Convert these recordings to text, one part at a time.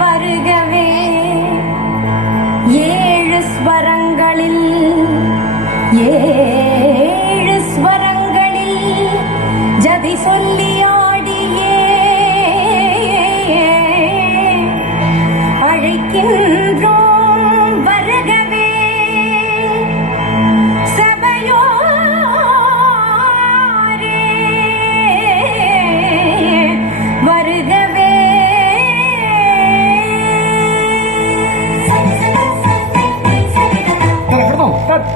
வருகவே. ஏழு ஸ்வரங்களில் ஏ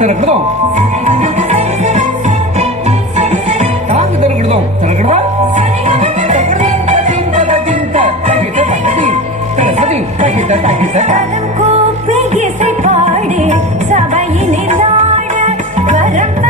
తిరగడం రాంగ్ తిరగడం తిరగడమా తగ్గిత తగ్గిత తగ్గిత சபையில் வரம்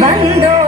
bandho